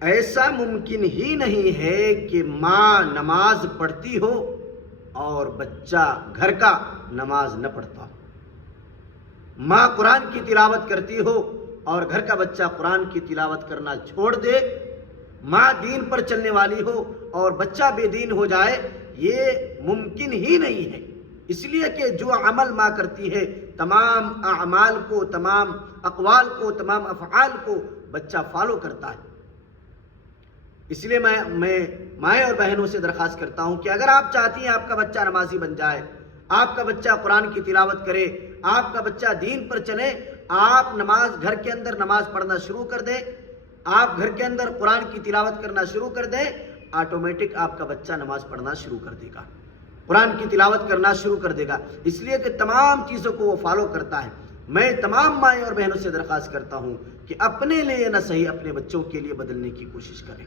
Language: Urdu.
ایسا ممکن ہی نہیں ہے کہ ماں نماز پڑھتی ہو اور بچہ گھر کا نماز نہ پڑھتا ہو، ماں قرآن کی تلاوت کرتی ہو اور گھر کا بچہ قرآن کی تلاوت کرنا چھوڑ دے، ماں دین پر چلنے والی ہو اور بچہ بے دین ہو جائے، یہ ممکن ہی نہیں ہے۔ اس لیے کہ جو عمل ماں کرتی ہے، تمام اعمال کو، تمام اقوال کو، تمام افعال کو بچہ فالو کرتا ہے۔ اس لیے میں مائیں اور بہنوں سے درخواست کرتا ہوں کہ اگر آپ چاہتی ہیں آپ کا بچہ نمازی بن جائے، آپ کا بچہ قرآن کی تلاوت کرے، آپ کا بچہ دین پر چلے، آپ گھر کے اندر نماز پڑھنا شروع کر دیں، آپ گھر کے اندر قرآن کی تلاوت کرنا شروع کر دیں، آٹومیٹک آپ کا بچہ نماز پڑھنا شروع کر دے گا، قرآن کی تلاوت کرنا شروع کر دے گا، اس لیے کہ تمام چیزوں کو وہ فالو کرتا ہے۔ میں تمام مائیں اور بہنوں سے درخواست کرتا ہوں کہ اپنے لیے نہ صحیح اپنے بچوں کے لیے بدلنے کی کوشش کریں۔